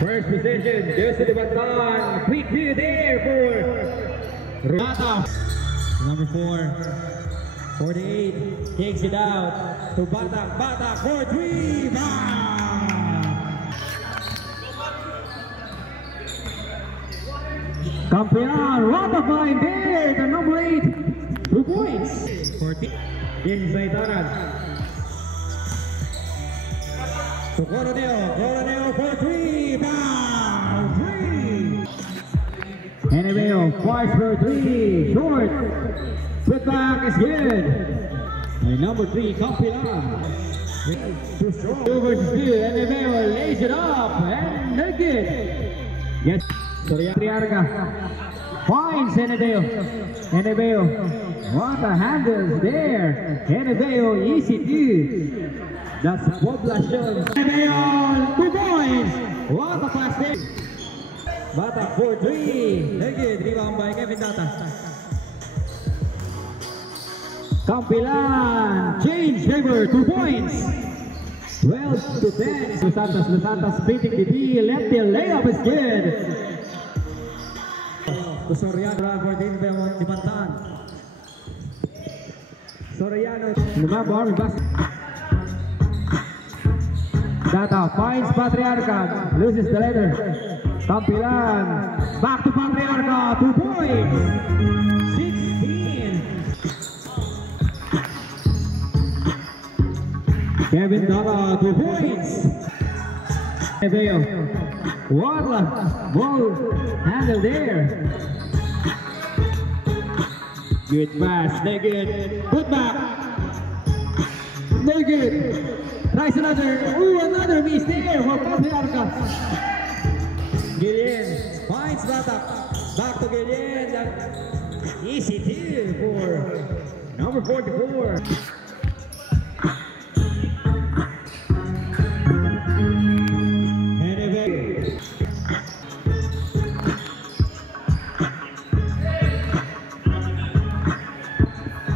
First position, Joseph Baton. Quick view there for Bata. Number 4, 48, takes it out to Batak. Batak for 3. Campeon, what a find there, the number 8, 2 points. 14, inside Taran. To Coronel for 3, 3. Anyway, Fars for 3, short. Put back is good. And number 3, Campeon. Too strong. 2 versus 2, Anyway, lays it up, and they're good. Yes, Soriarga finds Anyway, what a handles there. Anyway, easy too. That's Poblacion. Anyway, 2 points. What a pass there. Batak for 3. They're good. Rebound by Kevin Data. Campilan, change favor, 2 points. 12 to 10. Los Santos beating the D. Left the layup is good. Soriano for the Dimantan. Soriano. Lumabor, Data finds Patriarca, loses the letter. Campilan, back to Patriarca, 2 points. 16. Kevin Data, 2 points. What a ball handle there. Good pass, negative. Put back. Negative. Tries another miss there for Patriarca. Gillian finds Batak. Back to Gillian. Easy too for number 44.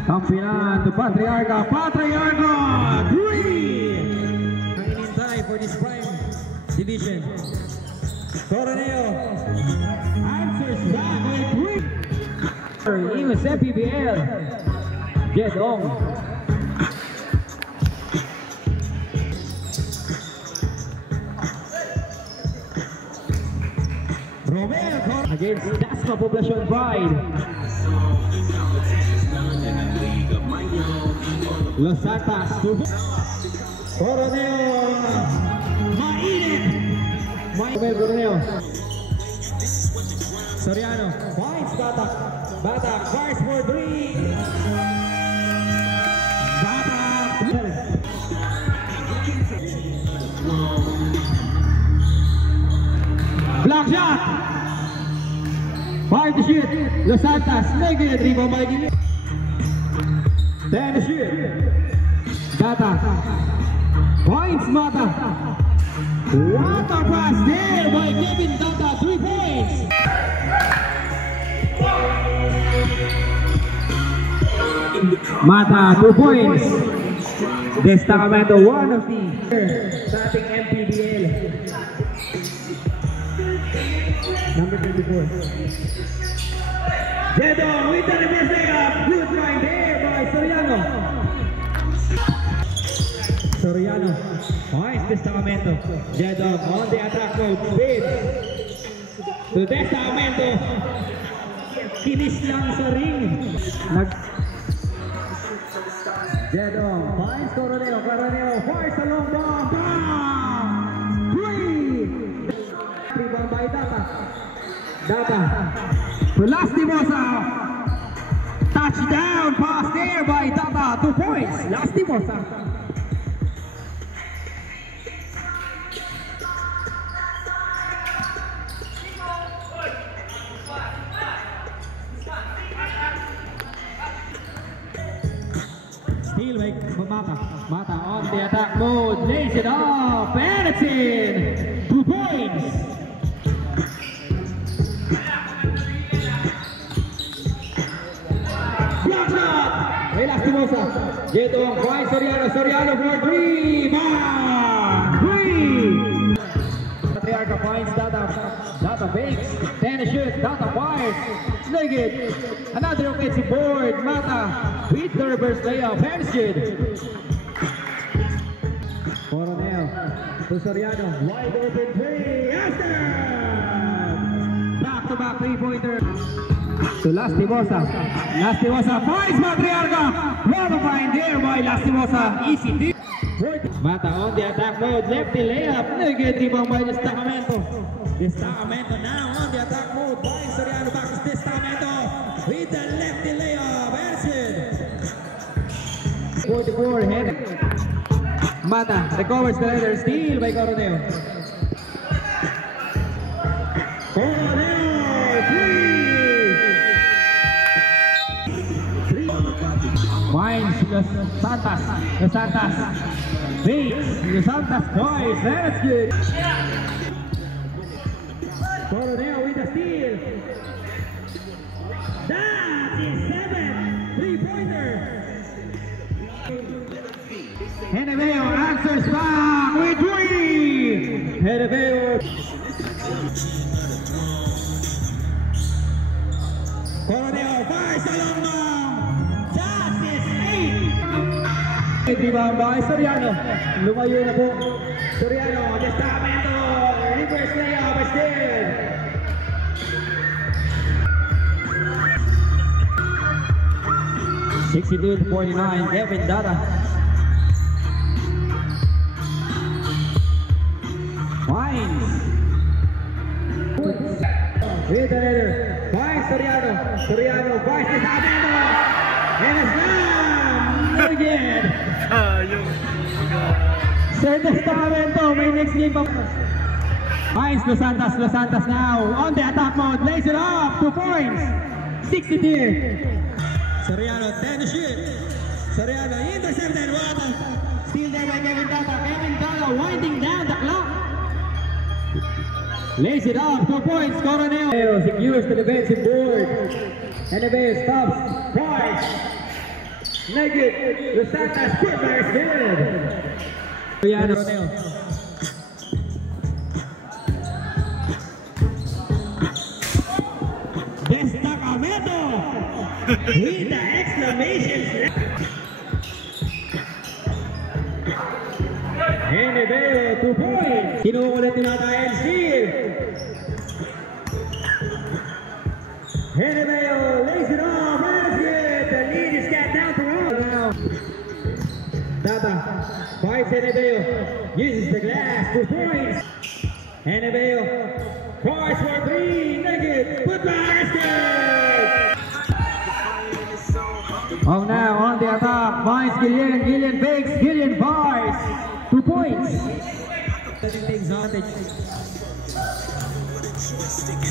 Campilan to Patriarca, 3! In time for this prime division. Coronel answers back with 3. Imus PBL, Jedong. Romeo against Dasma Poblacion Pride. Los Santos, Coronel, mainit, Coronel, Soriano, finds Batak, fires for 3, Batak, block shot, 5 to shoot, Los Santos, negative, rebound by Gillian. 10 to shoot. Data. Points Mata. What a pass there by Kevin Data. 3 points. Mata, 2 points. Destacamento, one of the starting MPBL. Number 24. Jedong with the reverse layup. Good line there by Soriano finds Destacamento. Jedong on the attack mode. Speed to Destacamento. Kinis lang sa ring. Jedong finds Coronel. Fires a long bomb. 3. Rebound by Data. Lastimosa. Touchdown pass there by Data. 2 points. Lastimosa. Still make Mata on the attack mode. Lays it off. And it's in. 2 points. Jedong finds Soriano for 3. 3. Patriarca finds Mata fakes, then a shoot, Data fires, Nugget, another offensive board, Mata with the reverse layup, hands good. Coronel to Soriano, wide open three, after! Back-to-back three-pointer. To Lastimosa. Lastimosa finds Matriarca. What a find there by Lastimosa. Easy deep. Mata on the attack mode. Lefty layup. Nugget rebound by Destacamento. Destacamento now on the attack mode. By Soriano back to Destacamento with the lefty layup. Answered. 44 head. Mata recovers the leather. Steal by Coronel. Coronel 3. Finds Los Santos. Beats Los Santos boys. That's good. Coronel with the steal. That is 7 3-pointer. Heneveo answers back with 3. Heneveo. Coronel fires along now. That is 8. Rebound by Soriano. Lumayo na po. Soriano, Destacamento. Reverse layup is good. (62-49). Kevin Data. Finds. With the leader. Finds Soriano. Soriano finds Destacamento. And it's down. Again. Sir Destacamento, may next game pa. Finds Los Santos now on the attack mode, lays it off, 2 points, 62. Soriano, 10 to shoot. Soriano intercepted, still there by Kevin Data. Kevin Data winding down the clock. Lays it off, 2 points, Coronel. Secures the defensive board. Heneveo stops, Price. Nugget, Los Santos, putback is good. Soriano. Destacamento with the exclamations. Heneveo 2 points. Kinuulit ni Mata and steal. Heneveo lays it off. Basket. The lead is got down to roll now. Data fights Heneveo. Uses the glass. 2 points. Heneveo. Fires for 3. Nugget. Put basket. Oh, now on the attack. Finds Gillian. Gillian fakes. Gillian fires. 2 points.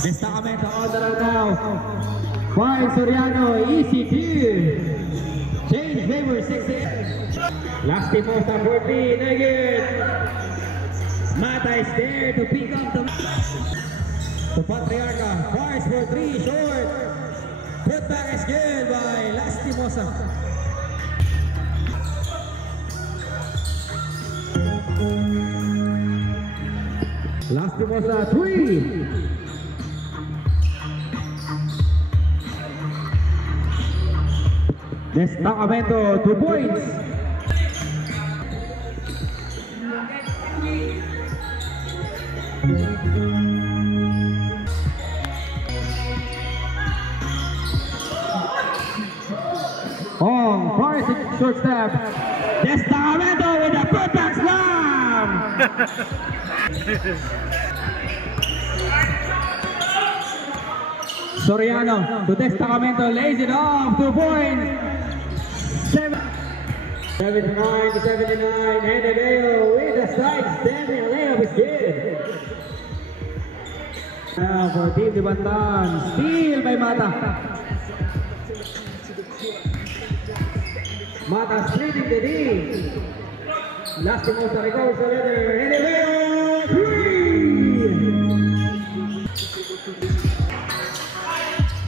Destacamento on the run now. Finds Soriano. Easy 2. Change favor 68. Lastimosa for 3. Nugget. Mata is there to pick up the. To Patriarca, fires for 3, short. Putback is good by Lastimosa. Lastimosa 3. Destacamento 2 points. Fires short step. Destacamento with a putback slam. Soriano to Destacamento, lays it off, 2 points. 79 to 79. Heneveo with the strike, standing layup is good. Now for Team Libantan, steal by Mata. Mata splitting the D. Lastimosa recovers the leather. Heneveo 3.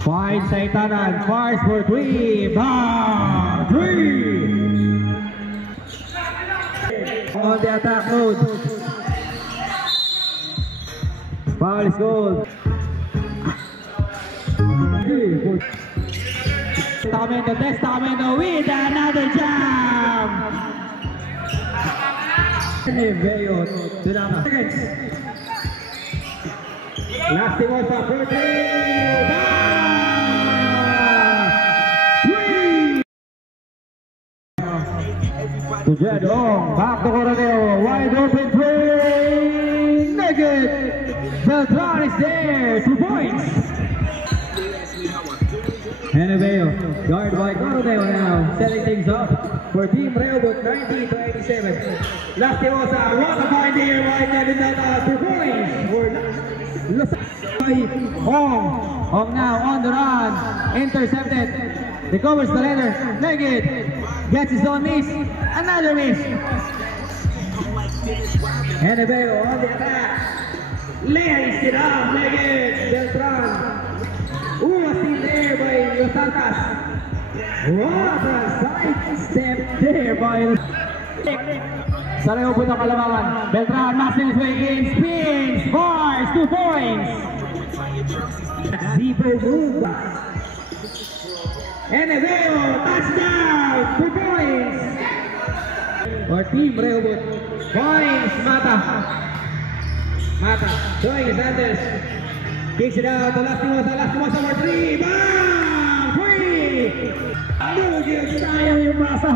Finds Saitanan, fires for 3. 3. On the attack mode. Foul is goal. 2. Testamento with another jam. Enebeo to the seconds. Last thing was for 3. To Jedong, back to Coronel, wide open 3. Naked. Beltran is there, 2 points. Enebeo, guard by Coronel now, setting things up for Team Rehoboth 90-87. Last Timosa, what a find here by Nevin Data, 2 points for Ong now on the run, intercepted, recovers the letter, Naked, gets his own miss, another miss. Enebeo on the attack, lays it up, Naked, Beltran. Was still there by Los Santos. What a side step there by sa Rehoboth ng Kalamangan. Beltran masking his way in, spins, bars, 2 points. Zippo move. Enebeo, touchdown, 2 points. For Team Rehoboth, points, Mata, showing Sanders. Kicks it out to last one for 3. Bam! 3! Lugis tayo yung masa.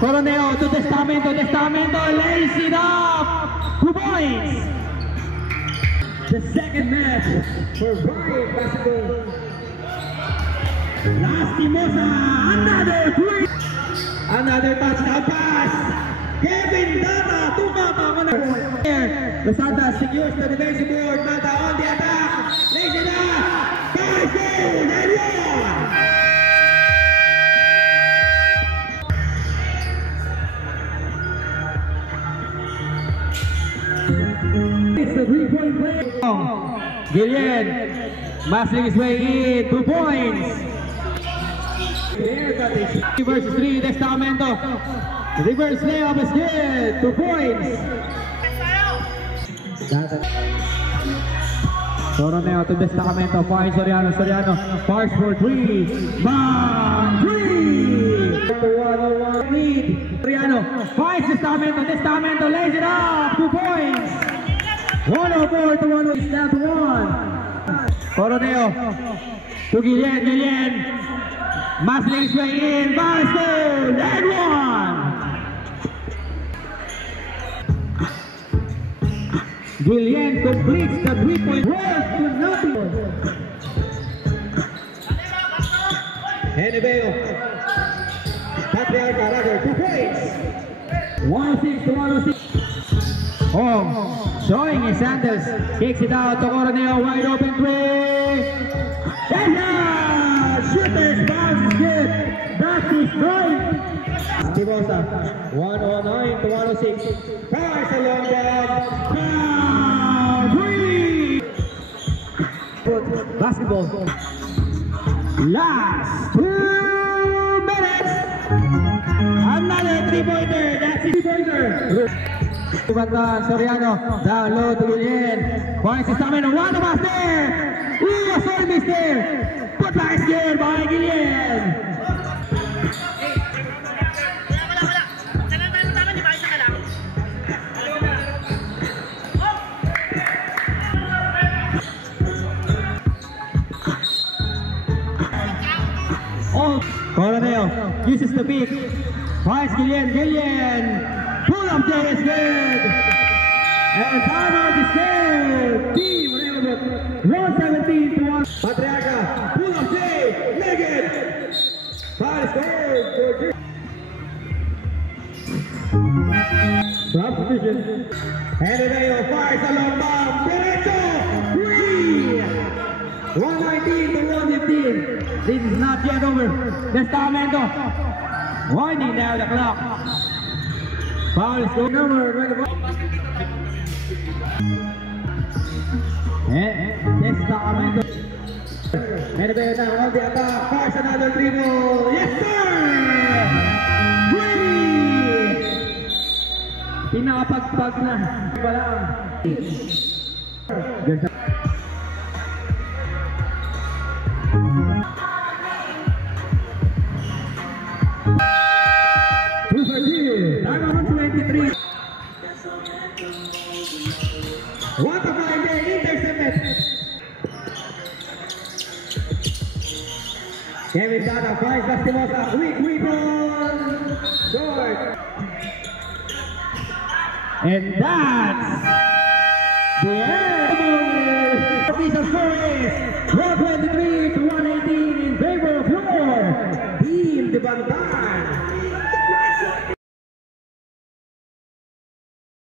Coronel to Testamento, lays it up! 2 points! The second match for Riot Basketball. Last Timosa, another 3! Another touchdown pass! Kevin Data, tumama ko na. Los Santos secures the defensive board. Mata on the attack. Lays it up. Guys, goal! And one! It's the 3-point play. Gillian, masking his way in. 2 points. Versus 3, Testamento. Reverse layup is good. 2 points. Coronel to Testamento. Finds Soriano. Sparks for 3. Bang! 3! 1-1 lead. Soriano finds Testamento lays it up. 2 points. 104 to 1 is down to 1. Coronel to Gillian. Masking his way in. Boston and 1. Gillian completes the 3-point work to nothing. Enebeo. Patriarca rather 2 points. 106 to 106. Showing his sandals. Kicks it out to Coronel. Wide open 3. Shooter's bounce is good. That is right. Timosa. 109 to 106. Pass along that. 3. Basketball. Last 2 minutes. Another 3-pointer. That's a 3-pointer. Soriano. Down low to Gillian. Points is coming. One of us there. Ooh, a service there. Put back scared by Gillian. Coronel uses the pick. Finds Gillian. Pull up there is good. And timeout is good. Team Rehoboth 117 to 1. Patriarca. Pull up there. Naked. Foul scored. Substitution. Enebeo fires a long bomb. Derecho. 3. 119 to 115. This is not yet over. Testamento winding down the clock. Foul is going over. Testamento. Enebeo now on the attack. Fires another dribble. Yes sir! 3! Pinapagpag na. Balang. Kevin Dada finds Lastimosa, quick rebound, short. And that's the end. Official score is 123 to 118 in favor of your Team de Bandan.